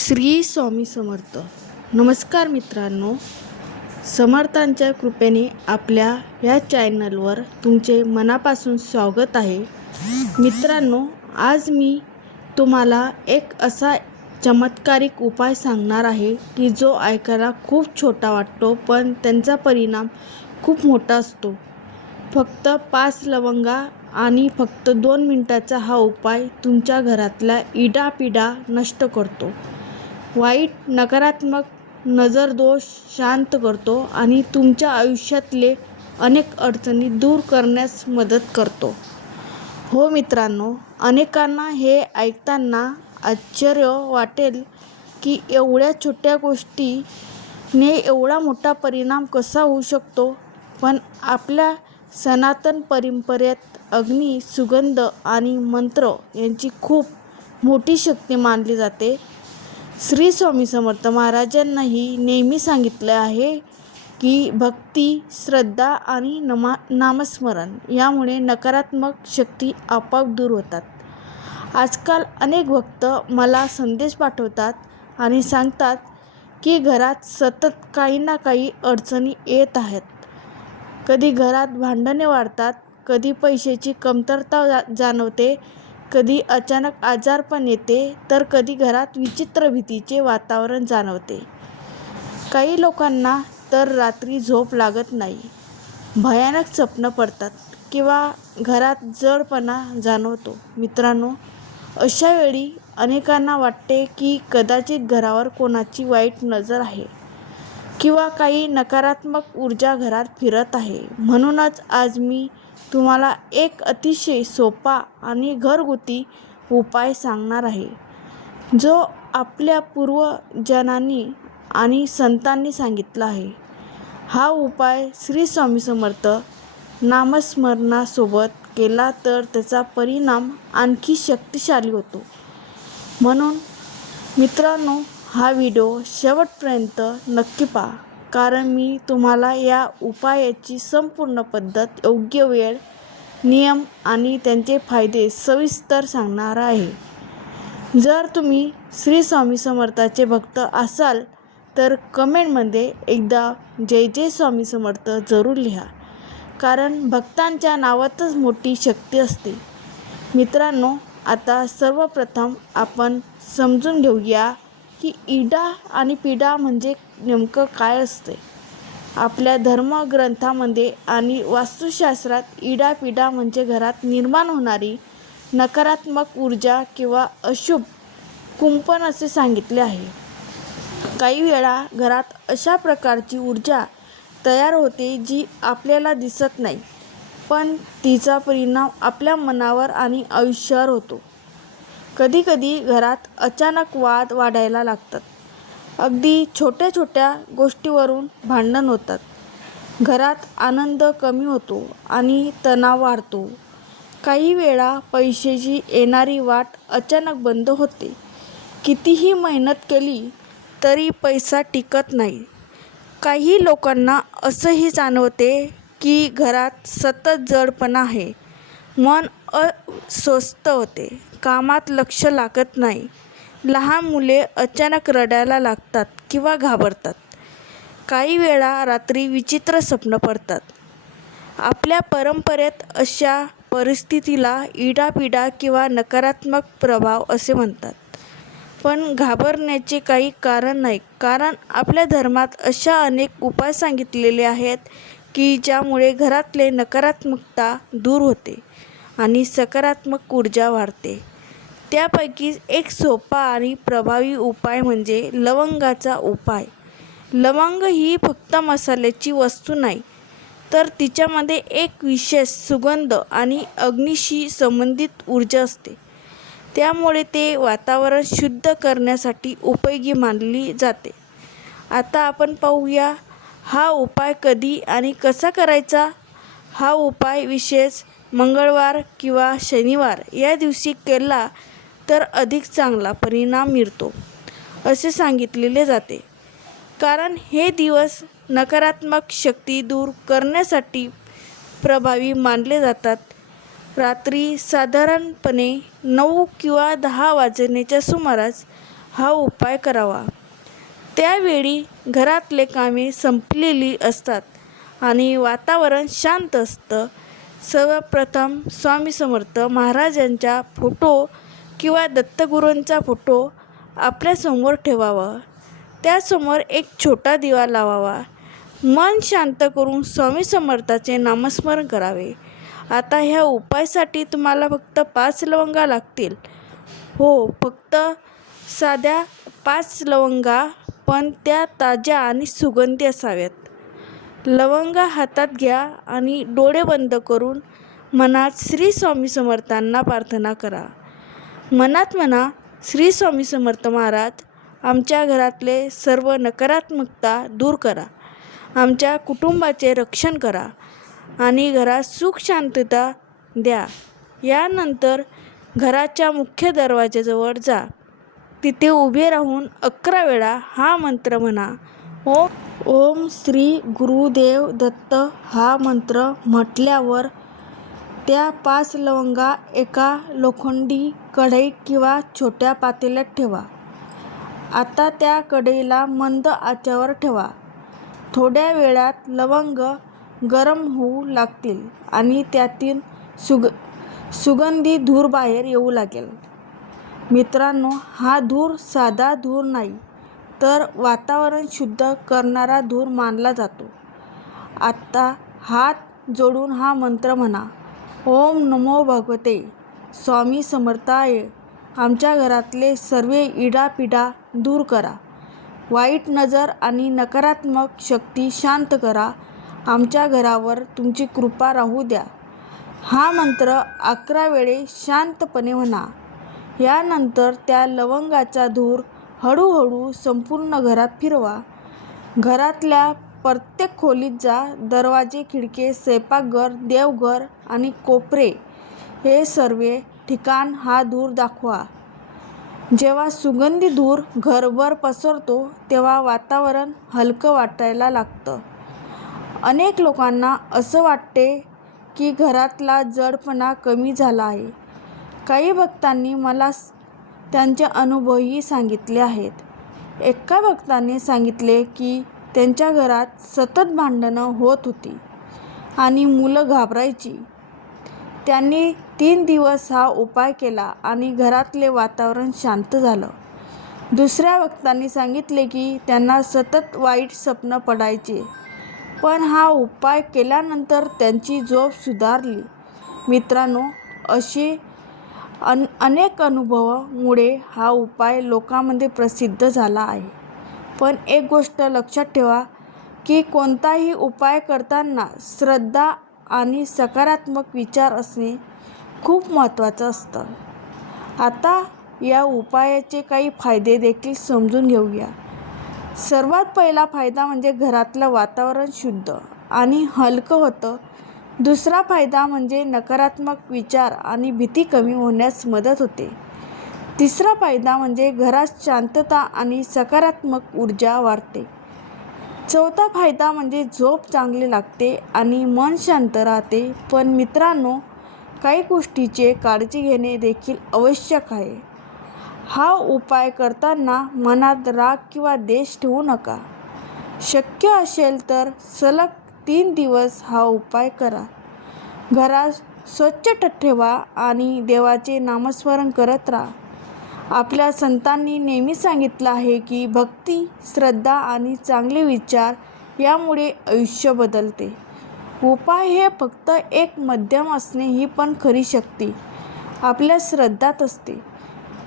श्री स्वामी समर्थ. नमस्कार मित्रांनो, समर्थांच्या कृपेने आपल्या या चॅनलवर तुमचे मनापासून स्वागत आहे. मित्रांनो, आज मी तुम्हाला एक असा चमत्कारिक उपाय सांगणार आहे की जो ऐकायला खूप छोटा वाटतो, पण त्यांचा परिणाम खूप मोठा असतो. फक्त 5 लवंगा आणि फक्त 2 मिनिटाचा हा उपाय तुमच्या घरातल्या इडापिडा नष्ट करतो, वाईट नकारात्मक नजरदोष शांत करतो आणि तुमच्या आयुष्यातले अनेक अडचणी दूर करण्यास मदत करतो. हो मित्रांनो, अनेकांना हे ऐकताना आश्चर्य वाटेल की एवढ्या छोट्या गोष्टीने एवढा मोठा परिणाम कसा होऊ शकतो. पण आपल्या सनातन परंपरेत अग्नी, सुगंध आणि मंत्र यांची खूप मोठी शक्ती मानली जाते. श्री स्वामी समर्थ महाराजांनाही नेहमी सांगितले आहे की भक्ती, श्रद्धा आणि नामस्मरण यामुळे नकारात्मक शक्ती आपोआप दूर होतात. आजकाल अनेक भक्त मला संदेश पाठवतात आणि सांगतात की घरात सतत काही ना काही अडचणी येत आहेत. कधी घरात भांडणे वाढतात, कधी पैशाची कमतरता जाणवते, कधी अचानक आजारपण येते, तर कधी घरात विचित्र भीतीचे वातावरण जाणवते. काही लोकांना तर रात्री झोप लागत नाही, भयानक स्वप्न पडतात किंवा घरात जडपणा जाणवतो. मित्रांनो, अशा वेळी अनेकांना वाटते की कदाचित घरावर कोणाची वाईट नजर आहे किंवा काही नकारात्मक ऊर्जा घरात फिरत आहे. म्हणूनच आज मी तुम्हाला एक अतिशय सोपा आणि घरगुती उपाय सांगणार आहे, जो आपल्या पूर्वजांनी आणि संतांनी सांगितला आहे. हा उपाय श्री स्वामी समर्थ नामस्मरणासोबत केला तर त्याचा परिणाम आणखी शक्तिशाली होतो. म्हणून मित्रांनो, हा व्हिडिओ शेवटपर्यंत नक्की पहा, कारण मी तुम्हाला या उपायाची संपूर्ण पद्धत, योग्य वेळ, नियम आणि त्यांचे फायदे सविस्तर सांगणार आहे. जर तुम्ही श्री स्वामी समर्थाचे भक्त असाल तर कमेंटमध्ये एकदा जय जय स्वामी समर्थ जरूर लिहा, कारण भक्तांच्या नावातच मोठी शक्ती असते. मित्रांनो, आता सर्वप्रथम आपण समजून घेऊया की इडा आणि पिडा म्हणजे नेमकं काय असते. आपल्या धर्मग्रंथामध्ये आणि वास्तुशास्त्रात इडापिडा म्हणजे घरात निर्माण होणारी नकारात्मक ऊर्जा किंवा अशुभ कुंपण असे सांगितले आहे. काही वेळा घरात अशा प्रकारची ऊर्जा तयार होते जी आपल्याला दिसत नाही, पण तिचा परिणाम आपल्या मनावर आणि आयुष्यावर होतो. कधीकधी घरात अचानक वाद वाढायला लागतात, अगदी छोट्या छोट्या गोष्टीवरून भांडण होतात, घरात आनंद कमी होतो आणि तणाव वाढतो. काही वेळा पैशाची येणारी वाट अचानक बंद होते, कितीही मेहनत केली तरी पैसा टिकत नाही. काही लोकांना असंही जाणवते की घरात सतत जडपणा आहे, मन अस्वस्थ होते, कामात लक्ष लागत नाही, लहान मुले अचानक रडायला लागतात किंवा घाबरतात. काही वेळा रात्री विचित्र स्वप्न पडतात. आपल्या परंपरेत अशा परिस्थितीला इडापिडा किंवा नकारात्मक प्रभाव असे म्हणतात. पण घाबरण्याचे काही कारण नाही, कारण आपल्या धर्मात अशा अनेक उपाय सांगितलेले आहेत की ज्यामुळे घरातले नकारात्मकता दूर होते आणि सकारात्मक ऊर्जा वाढते. त्यापैकी एक सोपा आणि प्रभावी उपाय म्हणजे लवंगाचा उपाय. लवंग ही फक्त मसाल्याची वस्तू नाही, तर तिच्यामध्ये एक विशेष सुगंध आणि अग्नीशी संबंधित ऊर्जा असते. त्यामुळे ते वातावरण शुद्ध करण्यासाठी उपयोगी मानली जाते. आता आपण पाहूया हा उपाय कधी आणि कसा करायचा. हा उपाय विशेष मंगळवार किंवा शनिवार या दिवशी केला तर अधिक चांगला परिणाम मिळतो असे सांगितलेले जाते, कारण हे दिवस नकारात्मक शक्ती दूर करण्यासाठी प्रभावी मानले जातात. रात्री साधारणपणे 9 किंवा 10 वाजण्याच्या सुमारास हा उपाय करावा. त्यावेळी घरातले कामे संपलेली असतात आणि वातावरण शांत असतं. सर्वप्रथम स्वामी समर्थ महाराजांचा फोटो किंवा दत्तगुरूंचा फोटो आपल्यासमोर ठेवावा. त्यासमोर एक छोटा दिवा लावावा. मन शांत करून स्वामी समर्थाचे नामस्मरण करावे. आता ह्या उपायासाठी तुम्हाला फक्त 5 लवंगा लागतील. हो, फक्त साध्या 5 लवंगा, पण त्या ताज्या आणि सुगंधी असाव्यात. लवंगा हातात घ्या आणि डोळे बंद करून मनात श्री स्वामी समर्थांना प्रार्थना करा. मनात म्हणा, श्री स्वामी समर्थ महाराज, आमच्या घरातले सर्व नकारात्मकता दूर करा, आमच्या कुटुंबाचे रक्षण करा आणि घरात सुख शांतता द्या. यानंतर घराच्या मुख्य दरवाजाजवळ जा. तिथे उभे राहून 11 वेळा हा मंत्र म्हणा. ओम श्री गुरुदेव दत्त. हा मंत्र म्हटल्यावर त्या 5 लवंगा एका लोखंडी कढईत किंवा छोट्या पातेल्यात ठेवा. आता त्या कढईला मंद आचेवर ठेवा. थोड्या वेळात लवंग गरम होऊ लागतील आणि त्यातून सुगंधी धूर बाहेर येऊ लागेल. मित्रांनो, हा धूर साधा धूर नाही, तर वातावरण शुद्ध करणारा धूर मानला जातो. आता हात जोडून हा मंत्र म्हणा. ओम नमो भगवते स्वामी समर्थाय. आमच्या घरातले सर्व इडापिडा दूर करा. वाईट नजर आणि नकारात्मक शक्ती शांत करा. आमच्या घरावर तुमची कृपा राहू द्या. हा मंत्र 11 वेळे शांतपणे म्हणा. यानंतर त्या लवंगाचा धूर हळूहळू संपूर्ण घरात फिरवा. घरातल्या प्रत्येक खोलीत जा. दरवाजे, खिडकी, स्वयंपाकघर, देवघर आणि कोपरे हे सर्व ठिकाण हा धूर दाखवा. जेव्हा सुगंधी धूर घरभर पसरतो तेव्हा वातावरण हलकं वाटायला लागतं. अनेक लोकांना असं वाटते की घरातला जडपणा कमी झाला आहे. काही भक्तांनी मला त्यांचे अनुभवही सांगितले आहेत. एका भक्ताने सांगितले की त्यांच्या घरात सतत भांडणं होत होती आणि मुलं घाबरायची. त्यांनी 3 दिवस हा उपाय केला आणि घरातले वातावरण शांत झालं. दुसऱ्या भक्तांनी सांगितले की त्यांना सतत वाईट स्वप्न पडायचे, पण हा उपाय केल्यानंतर त्यांची झोप सुधारली. मित्रांनो, असे अनेक अनुभवामुळे हा उपाय लोकांमध्ये प्रसिद्ध झाला आहे. पण एक गोष्ट लक्षात ठेवा की कोणताही उपाय करताना श्रद्धा आणि सकारात्मक विचार असणे खूप महत्त्वाचं असतं. आता या उपायाचे काही फायदे देखील समजून घेऊया. सर्वात पहिला फायदा म्हणजे घरातलं वातावरण शुद्ध आणि हलकं होतं. दुसरा फायदा म्हणजे नकारात्मक विचार आणि भीती कमी होण्यास मदत होते. तिसरा फायदा म्हणजे घरात शांतता आणि सकारात्मक ऊर्जा वाढते. चौथा फायदा म्हणजे झोप चांगली लागते आणि मन शांत राहते. पण मित्रांनो, काही गोष्टीची काळजी घेणे देखील आवश्यक आहे. हा उपाय करताना मनात राग किंवा द्वेष ठेवू नका. शक्य असेल तर सलग 3 दिवस हा उपाय करा. घरात स्वच्छ ठेवा आणि देवाचे नामस्मरण करत राहा. आपल्या संतांनी नेहमी सांगितलं आहे की भक्ती, श्रद्धा आणि चांगले विचार यामुळे आयुष्य बदलते. उपाय हे फक्त एक माध्यम असणे ही पण खरी शक्ती आपल्या श्रद्धात असते.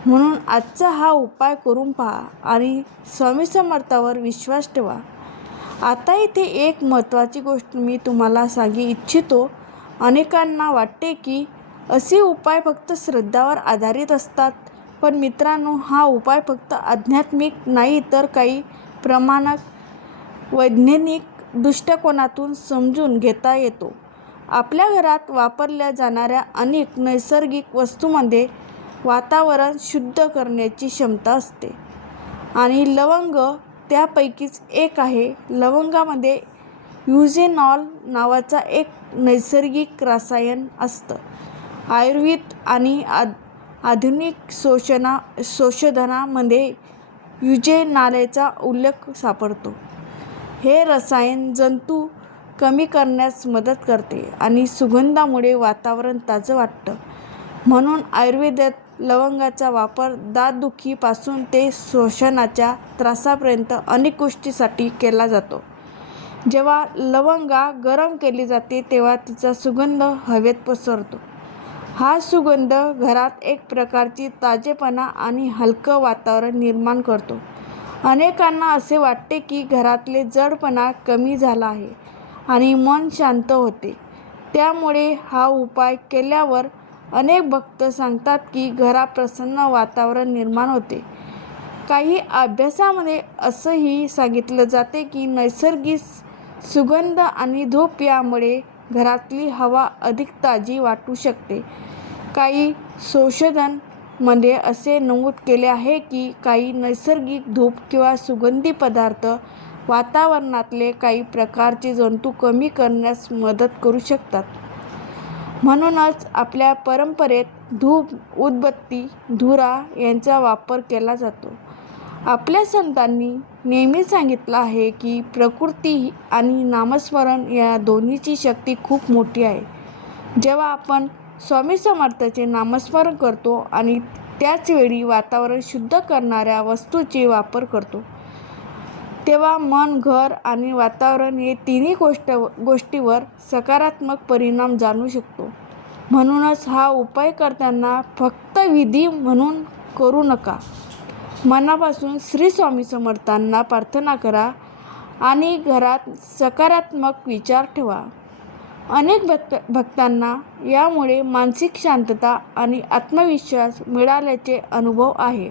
म्हणून आजचा हा उपाय करून पहा आणि स्वामी समर्थावर विश्वास ठेवा. आता इथे एक महत्त्वाची गोष्ट मी तुम्हाला सांगू इच्छितो. अनेकांना वाटते की असे उपाय फक्त श्रद्धावर आधारित असतात. पण मित्रांनो, हा उपाय फक्त आध्यात्मिक नाही, तर काही प्रमाणात वैज्ञानिक दृष्टिकोनातून समजून घेता येतो. आपल्या घरात वापरल्या जाणाऱ्या अनेक नैसर्गिक वस्तूंमध्ये वातावरण शुद्ध करण्याची क्षमता असते आणि लवंग त्यापैकीच एक आहे. लवंगामध्ये युजेनॉल नावाचा एक नैसर्गिक रसायन असतं. आयुर्वेद आणि आधुनिक संशोधनामध्ये युजेनालेचा उल्लेख सापडतो. हे रसायन जंतू कमी करण्यास मदत करते आणि सुगंधामुळे वातावरण ताजं वाटतं. म्हणून आयुर्वेदात लवंगाचा वापर दातदुखीपासून ते श्वसनाच्या त्रासापर्यंत अनेक गोष्टींसाठी केला जातो. जेव्हा लवंगा गरम केली जाते तेव्हा तिचा सुगंध हवेत पसरतो. हा सुगंध घरात एक प्रकारची ताजेपणा आणि हलकं वातावरण निर्माण करतो. अनेकांना असे वाटते की घरातले जडपणा कमी झाला आहे आणि मन शांत होते. त्यामुळे हा उपाय केल्यावर अनेक भक्त सांगतात की घरात प्रसन्न वातावरण निर्माण होते. काही अभ्यासामध्ये असंही सांगितलं जाते की नैसर्गिक सुगंध आणि धूप यामुळे घरातली हवा अधिक ताजी वाटू शकते. काही संशोधनामध्ये असे नमूद केले आहे की काही नैसर्गिक धूप किंवा सुगंधी पदार्थ वातावरणातले काही प्रकारचे जंतू कमी करण्यास मदत करू शकतात. म्हणूनच आपल्या परंपरेत धूप, उदबत्ती, धुरा यांचा वापर केला जातो. आपल्या संतांनी नेहमी सांगितलं आहे की प्रकृती आणि नामस्मरण या दोन्हीची शक्ती खूप मोठी आहे. जेव्हा आपण स्वामी समर्थांचे नामस्मरण करतो आणि त्याचवेळी वातावरण शुद्ध करणाऱ्या वस्तूंचा वापर करतो, तेव्हा मन, घर आणि वातावरण हे तिन्ही गोष्टींवर सकारात्मक परिणाम जाणवू शकतो. म्हणूनच हा उपाय करताना फक्त विधी म्हणून करू नका. मनापासून श्री स्वामी समर्थांना प्रार्थना करा आणि घरात सकारात्मक विचार ठेवा. अनेक भक्तांना यामुळे मानसिक शांतता आणि आत्मविश्वास मिळाल्याचे अनुभव आहे.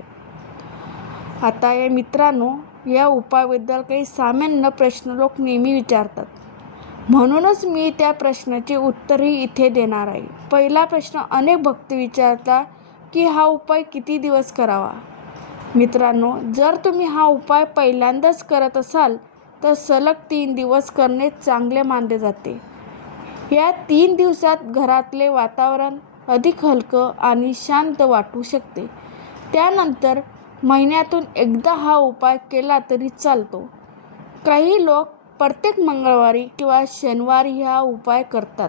आता या मित्रांनो, या उपायाबद्दल काही सामान्य प्रश्न लोक नेहमी विचारतात. म्हणूनच मी त्या प्रश्नाचे उत्तरही इथे देणार आहे. पहिला प्रश्न अनेक भक्त विचारतात की हा उपाय किती दिवस करावा? मित्रांनो, जर तुम्ही हा उपाय पहिल्यांदाच करत असाल तर सलग 3 दिवस करणे चांगले मानले जाते. या 3 दिवसात घरातले वातावरण अधिक हलकं आणि शांत वाटू शकते. त्यानंतर महिन्यातून एकदा हा उपाय केला तरी चालतो. काही लोक प्रत्येक मंगळवारी किंवा शनिवारी हा उपाय करतात.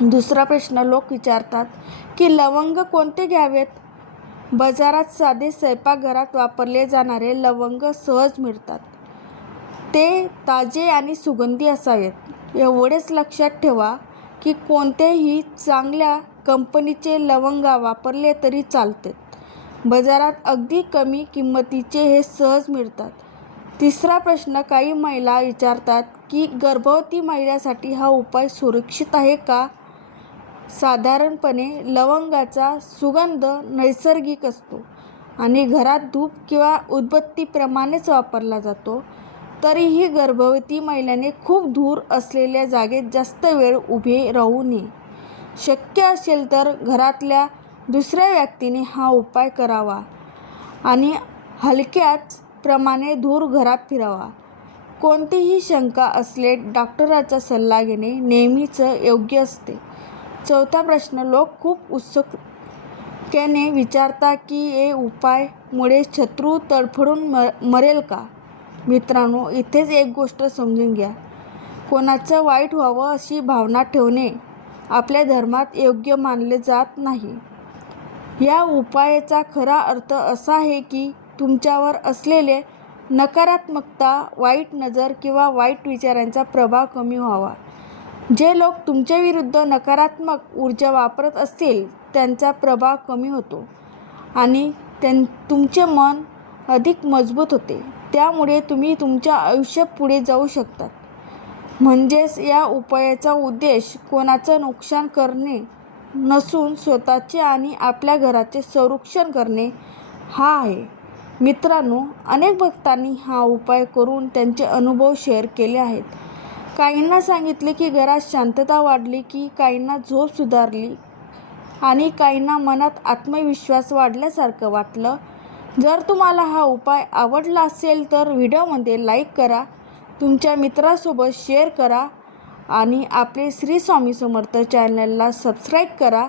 दुसरा प्रश्न लोक विचारतात की लवंग कोणते घ्यावेत? बाजारात साधे स्वयंपाकघरात वापरले जाणारे लवंग सहज मिळतात. ते ताजे आणि सुगंधी असावेत. एवढेच लक्षात ठेवा की कोणतेही चांगल्या कंपनीचे लवंग वापरले तरी चालतात. बाजारात अगदी कमी किंमतीचे हे सहज मिळतात. तिसरा प्रश्न काही महिला विचारतात की गर्भवती महिलांसाठी हा उपाय सुरक्षित आहे का? साधारणपणे लवंगाचा सुगंध नैसर्गिक असतो आणि घरात धूप किंवा उदबत्तीप्रमाणेच वापरला जातो. तरीही गर्भवती महिलाने खूप दूर असलेल्या जागेत जास्त वेळ उभे राहू नये. शक्य असेल तर घरातल्या दुसऱ्या व्यक्तीने हा उपाय करावा आणि हलक्याच प्रमाणे धूर घरात फिरवा. कोणतीही शंका असल्यास डॉक्टरांचा सल्ला घेणे नेहमीच योग्य असते. चौथा प्रश्न लोक खूप उत्सुकतेने विचारतात की हे उपायामुळे शत्रू तडफडून मरेल का? मित्रांनो, इथेच एक गोष्ट समजून घ्या. कोणाचं वाईट व्हावं अशी भावना ठेवणे आपल्या धर्मात योग्य मानले जात नाही. या उपायाचा खरा अर्थ असा आहे की तुमच्यावर असलेले नकारात्मकता, वाईट नजर किंवा वाईट विचारांचा प्रभाव कमी व्हावा. जे लोक तुमच्याविरुद्ध नकारात्मक ऊर्जा वापरत असतील त्यांचा प्रभाव कमी होतो आणि तुमचे मन अधिक मजबूत होते. त्यामुळे तुम्ही तुमच्या आयुष्यात पुढे जाऊ शकता. म्हणजेच या उपायाचा उद्देश कोणाचं नुकसान करणे नसून स्वतःचे आणि आपल्या घराचे संरक्षण करणे हा आहे. मित्रांनो, अनेक भक्तांनी हा उपाय करून त्यांचे अनुभव शेअर केले आहेत. काहींना सांगितले की घरात शांतता वाढली, की काहींना झोप सुधारली आणि काहींना मनात आत्मविश्वास वाढल्यासारखं वाटलं. जर तुम्हाला हा उपाय आवडला असेल तर व्हिडिओमध्ये लाईक करा, तुमच्या मित्रांसोबत शेअर करा आणि आपले श्री स्वामी समर्थ चॅनलला सबस्क्राईब करा.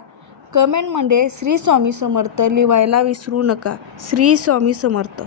कमेंटमध्ये श्री स्वामी समर्थ लिहायला विसरू नका. श्री स्वामी समर्थ.